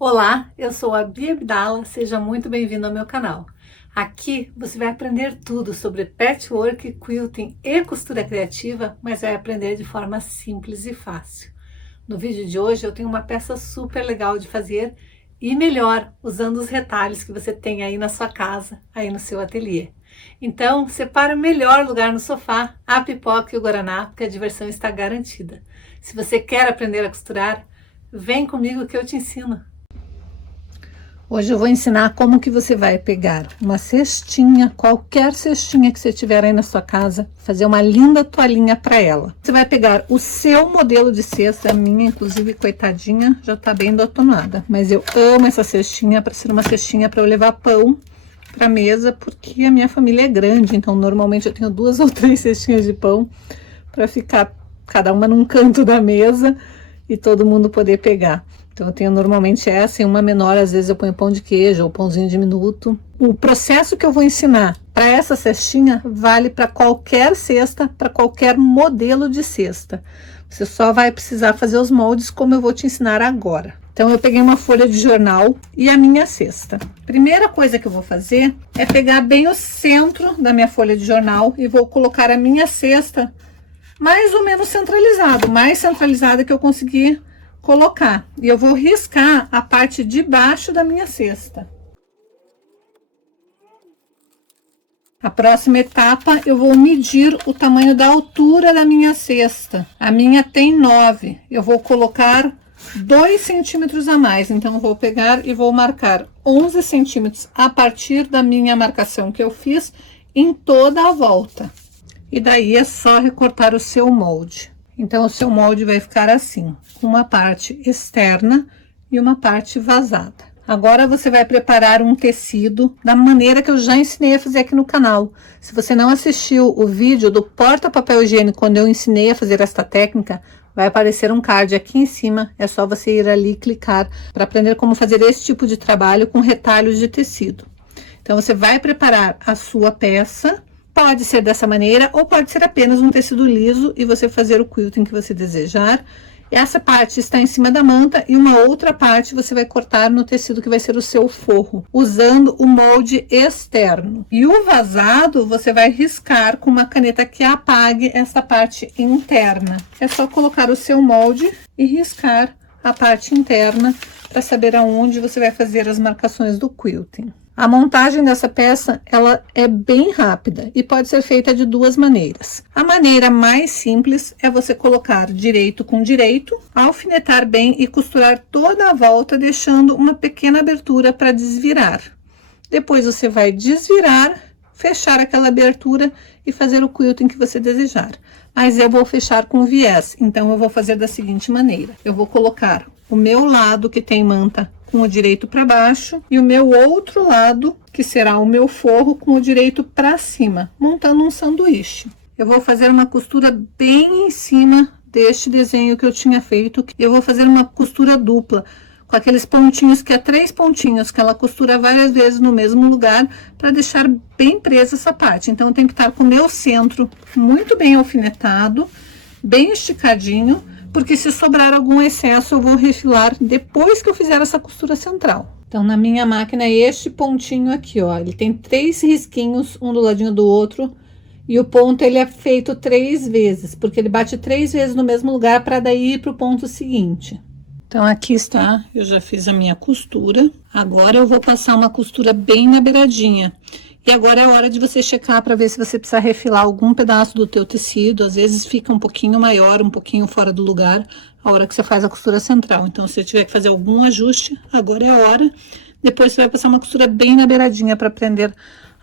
Olá, eu sou a Bia Abdala, seja muito bem-vindo ao meu canal. Aqui você vai aprender tudo sobre patchwork, quilting e costura criativa, mas vai aprender de forma simples e fácil. No vídeo de hoje eu tenho uma peça super legal de fazer e melhor, usando os retalhos que você tem aí na sua casa, aí no seu ateliê. Então, separe o melhor lugar no sofá, a pipoca e o guaraná, porque a diversão está garantida. Se você quer aprender a costurar, vem comigo que eu te ensino. Hoje eu vou ensinar como que você vai pegar uma cestinha, qualquer cestinha que você tiver aí na sua casa, fazer uma linda toalhinha para ela. Você vai pegar o seu modelo de cesta, a minha inclusive, coitadinha, já tá bem detonada, mas eu amo essa cestinha para ser uma cestinha para eu levar pão para mesa, porque a minha família é grande, então normalmente eu tenho 2 ou 3 cestinhas de pão para ficar cada uma num canto da mesa e todo mundo poder pegar. Então eu tenho normalmente essa e uma menor, às vezes eu ponho pão de queijo ou pãozinho diminuto. O processo que eu vou ensinar para essa cestinha vale para qualquer cesta, para qualquer modelo de cesta. Você só vai precisar fazer os moldes como eu vou te ensinar agora. Então eu peguei uma folha de jornal e a minha cesta. Primeira coisa que eu vou fazer é pegar bem o centro da minha folha de jornal e vou colocar a minha cesta mais ou menos centralizado, mais centralizada que eu conseguir colocar. E eu vou riscar a parte de baixo da minha cesta. A próxima etapa, eu vou medir o tamanho da altura da minha cesta. A minha tem 9. Eu vou colocar 2 centímetros a mais. Então, eu vou pegar e vou marcar 11 centímetros a partir da minha marcação que eu fiz em toda a volta. E daí é só recortar o seu molde. Então, o seu molde vai ficar assim, com uma parte externa e uma parte vazada. Agora, você vai preparar um tecido da maneira que eu já ensinei a fazer aqui no canal. Se você não assistiu o vídeo do porta-papel higiênico, quando eu ensinei a fazer esta técnica, vai aparecer um card aqui em cima. É só você ir ali e clicar para aprender como fazer esse tipo de trabalho com retalhos de tecido. Então, você vai preparar a sua peça. Pode ser dessa maneira ou pode ser apenas um tecido liso e você fazer o quilting que você desejar. Essa parte está em cima da manta e uma outra parte você vai cortar no tecido que vai ser o seu forro, usando o molde externo. E o vazado você vai riscar com uma caneta que apague essa parte interna. É só colocar o seu molde e riscar a parte interna para saber aonde você vai fazer as marcações do quilting. A montagem dessa peça, ela é bem rápida e pode ser feita de 2 maneiras. A maneira mais simples é você colocar direito com direito, alfinetar bem e costurar toda a volta, deixando uma pequena abertura para desvirar. Depois você vai desvirar, fechar aquela abertura e fazer o quilting que você desejar. Mas eu vou fechar com viés, então eu vou fazer da seguinte maneira. Eu vou colocar o meu lado que tem manta com o direito para baixo e o meu outro lado, que será o meu forro, com o direito para cima, montando um sanduíche. Eu vou fazer uma costura bem em cima deste desenho que eu tinha feito. Eu vou fazer uma costura dupla, com aqueles pontinhos que é 3 pontinhos, que ela costura várias vezes no mesmo lugar, para deixar bem presa essa parte. Então, eu tenho que estar com o meu centro muito bem alfinetado, bem esticadinho, porque se sobrar algum excesso eu vou refilar depois que eu fizer essa costura central. Então, na minha máquina é este pontinho aqui, ó, ele tem 3 risquinhos, um do ladinho do outro, e o ponto ele é feito 3 vezes, porque ele bate 3 vezes no mesmo lugar para daí ir para o ponto seguinte. Então, aqui está, eu já fiz a minha costura, agora eu vou passar uma costura bem na beiradinha. E agora é hora de você checar para ver se você precisa refilar algum pedaço do teu tecido. Às vezes fica um pouquinho maior, um pouquinho fora do lugar, a hora que você faz a costura central. Então, se você tiver que fazer algum ajuste, agora é a hora. Depois você vai passar uma costura bem na beiradinha para prender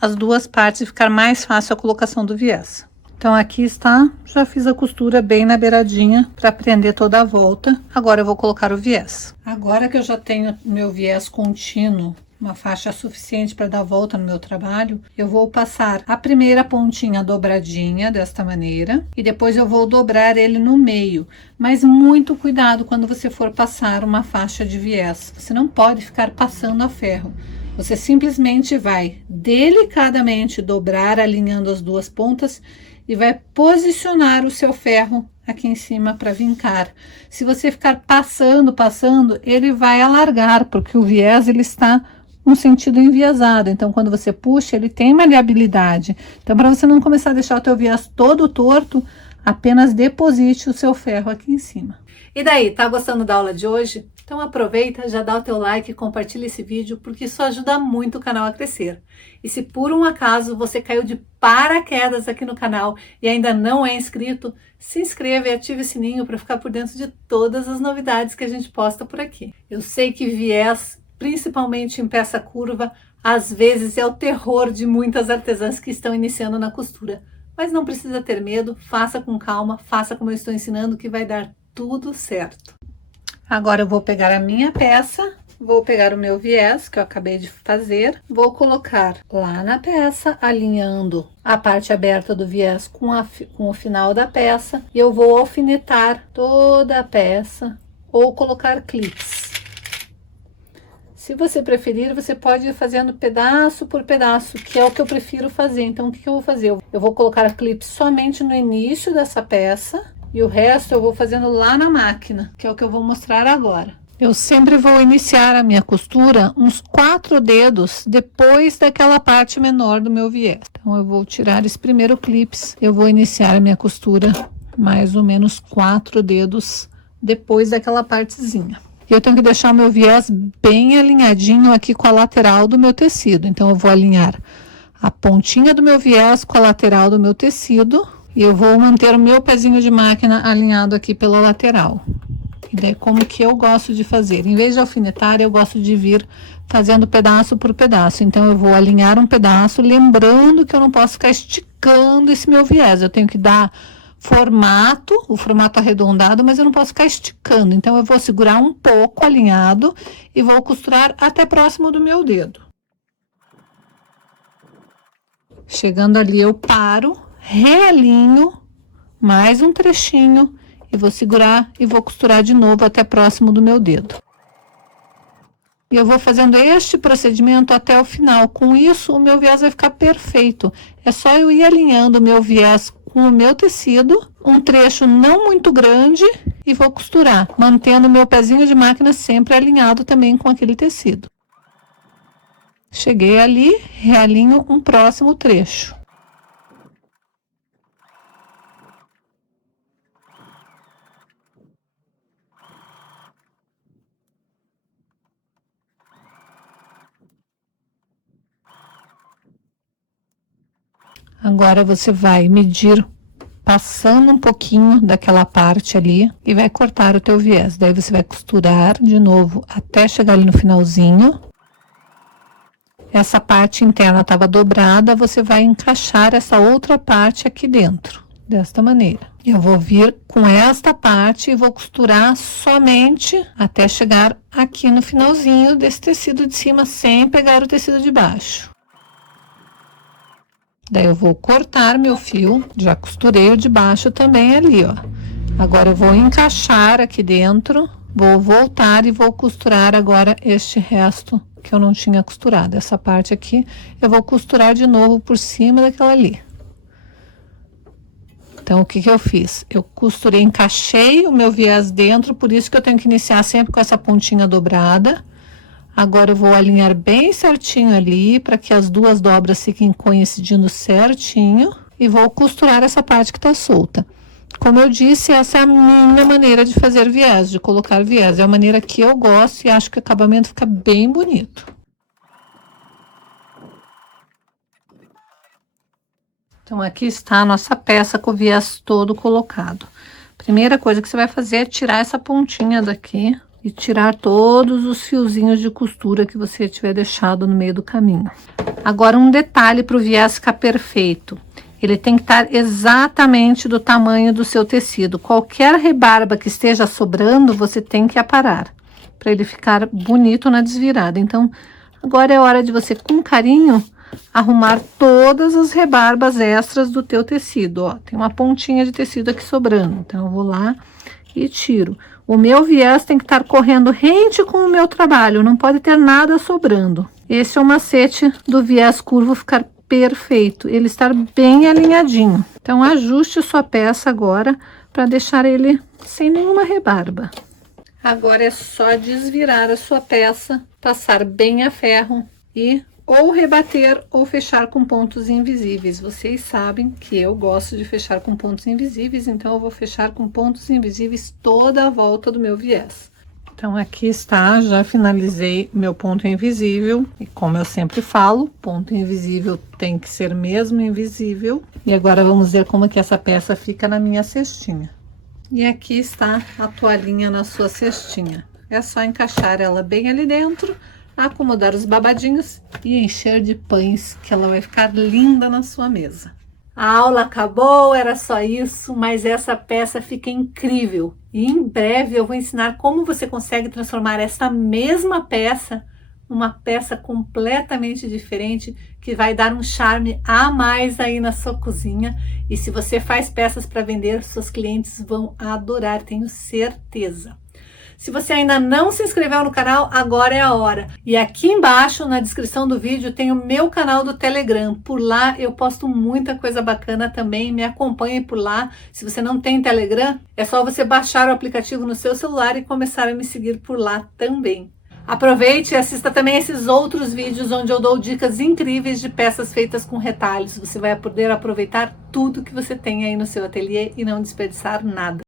as 2 partes e ficar mais fácil a colocação do viés. Então, aqui está, já fiz a costura bem na beiradinha para prender toda a volta. Agora eu vou colocar o viés. Agora que eu já tenho meu viés contínuo, uma faixa suficiente para dar volta no meu trabalho, eu vou passar a primeira pontinha dobradinha desta maneira e depois eu vou dobrar ele no meio, mas muito cuidado quando você for passar uma faixa de viés, você não pode ficar passando a ferro, você simplesmente vai delicadamente dobrar alinhando as 2 pontas e vai posicionar o seu ferro aqui em cima para vincar. Se você ficar passando, ele vai alargar, porque o viés ele está no sentido enviesado. Então, quando você puxa, ele tem maleabilidade. Então, para você não começar a deixar o teu viés todo torto, apenas deposite o seu ferro aqui em cima. E daí, tá gostando da aula de hoje? Então aproveita, já dá o teu like e compartilha esse vídeo, porque isso ajuda muito o canal a crescer. E se por um acaso você caiu de paraquedas aqui no canal e ainda não é inscrito, se inscreva e ative o sininho para ficar por dentro de todas as novidades que a gente posta por aqui. Eu sei que viés, principalmente em peça curva, às vezes é o terror de muitas artesãs que estão iniciando na costura. Mas não precisa ter medo, faça com calma, faça como eu estou ensinando, que vai dar tudo certo. Agora eu vou pegar a minha peça, vou pegar o meu viés que eu acabei de fazer, vou colocar lá na peça, alinhando a parte aberta do viés com o final da peça, e eu vou alfinetar toda a peça ou colocar clips. Se você preferir, você pode ir fazendo pedaço por pedaço, que é o que eu prefiro fazer. Então, o que eu vou fazer? Eu vou colocar clips somente no início dessa peça e o resto eu vou fazendo lá na máquina, que é o que eu vou mostrar agora. Eu sempre vou iniciar a minha costura uns 4 dedos depois daquela parte menor do meu viés. Então, eu vou tirar esse primeiro clips, eu vou iniciar a minha costura mais ou menos 4 dedos depois daquela partezinha. Eu tenho que deixar o meu viés bem alinhadinho aqui com a lateral do meu tecido. Então, eu vou alinhar a pontinha do meu viés com a lateral do meu tecido. E eu vou manter o meu pezinho de máquina alinhado aqui pela lateral. E daí, como que eu gosto de fazer? Em vez de alfinetar, eu gosto de vir fazendo pedaço por pedaço. Então, eu vou alinhar um pedaço, lembrando que eu não posso ficar esticando esse meu viés. Eu tenho que dar o formato arredondado, mas eu não posso ficar esticando. Então, eu vou segurar um pouco alinhado e vou costurar até próximo do meu dedo. Chegando ali, eu paro, realinho, mais um trechinho, e vou segurar e vou costurar de novo até próximo do meu dedo. E eu vou fazendo este procedimento até o final. Com isso, o meu viés vai ficar perfeito. É só eu ir alinhando o meu viés com o meu tecido, um trecho não muito grande, e vou costurar, mantendo o meu pezinho de máquina sempre alinhado também com aquele tecido. Cheguei ali, realinho um próximo trecho. Agora você vai medir passando um pouquinho daquela parte ali e vai cortar o teu viés. Daí você vai costurar de novo até chegar ali no finalzinho. Essa parte interna estava dobrada, você vai encaixar essa outra parte aqui dentro, desta maneira. Eu vou vir com esta parte e vou costurar somente até chegar aqui no finalzinho desse tecido de cima, sem pegar o tecido de baixo. Daí eu vou cortar meu fio, já costurei o de baixo também ali, ó. Agora eu vou encaixar aqui dentro, vou voltar e vou costurar agora este resto que eu não tinha costurado. Essa parte aqui eu vou costurar de novo por cima daquela ali. Então, o que que eu fiz? Eu costurei, encaixei o meu viés dentro, por isso que eu tenho que iniciar sempre com essa pontinha dobrada. Agora eu vou alinhar bem certinho ali, para que as duas dobras fiquem coincidindo certinho. E vou costurar essa parte que tá solta. Como eu disse, essa é a minha maneira de fazer viés, de colocar viés. É a maneira que eu gosto e acho que o acabamento fica bem bonito. Então, aqui está a nossa peça com o viés todo colocado. Primeira coisa que você vai fazer é tirar essa pontinha daqui e tirar todos os fiozinhos de costura que você tiver deixado no meio do caminho. Agora, um detalhe para o viés ficar perfeito. Ele tem que estar exatamente do tamanho do seu tecido. Qualquer rebarba que esteja sobrando, você tem que aparar, para ele ficar bonito na desvirada. Então, agora é hora de você, com carinho, arrumar todas as rebarbas extras do teu tecido, ó. Tem uma pontinha de tecido aqui sobrando, então eu vou lá e tiro. O meu viés tem que estar correndo rente com o meu trabalho, não pode ter nada sobrando. Esse é o macete do viés curvo ficar perfeito, ele estar bem alinhadinho. Então, ajuste a sua peça agora para deixar ele sem nenhuma rebarba. Agora é só desvirar a sua peça, passar bem a ferro e ou rebater ou fechar com pontos invisíveis. Vocês sabem que eu gosto de fechar com pontos invisíveis, então eu vou fechar com pontos invisíveis toda a volta do meu viés. Então, aqui está, já finalizei meu ponto invisível. E como eu sempre falo, ponto invisível tem que ser mesmo invisível. E agora vamos ver como que essa peça fica na minha cestinha. E aqui está a toalhinha na sua cestinha. É só encaixar ela bem ali dentro, acomodar os babadinhos e encher de pães, que ela vai ficar linda na sua mesa. A aula acabou, era só isso, mas essa peça fica incrível. E em breve eu vou ensinar como você consegue transformar essa mesma peça numa peça completamente diferente, que vai dar um charme a mais aí na sua cozinha. E se você faz peças para vender, seus clientes vão adorar, tenho certeza. Se você ainda não se inscreveu no canal, agora é a hora. E aqui embaixo, na descrição do vídeo, tem o meu canal do Telegram. Por lá eu posto muita coisa bacana também, me acompanhe por lá. Se você não tem Telegram, é só você baixar o aplicativo no seu celular e começar a me seguir por lá também. Aproveite e assista também esses outros vídeos onde eu dou dicas incríveis de peças feitas com retalhos. Você vai poder aproveitar tudo que você tem aí no seu ateliê e não desperdiçar nada.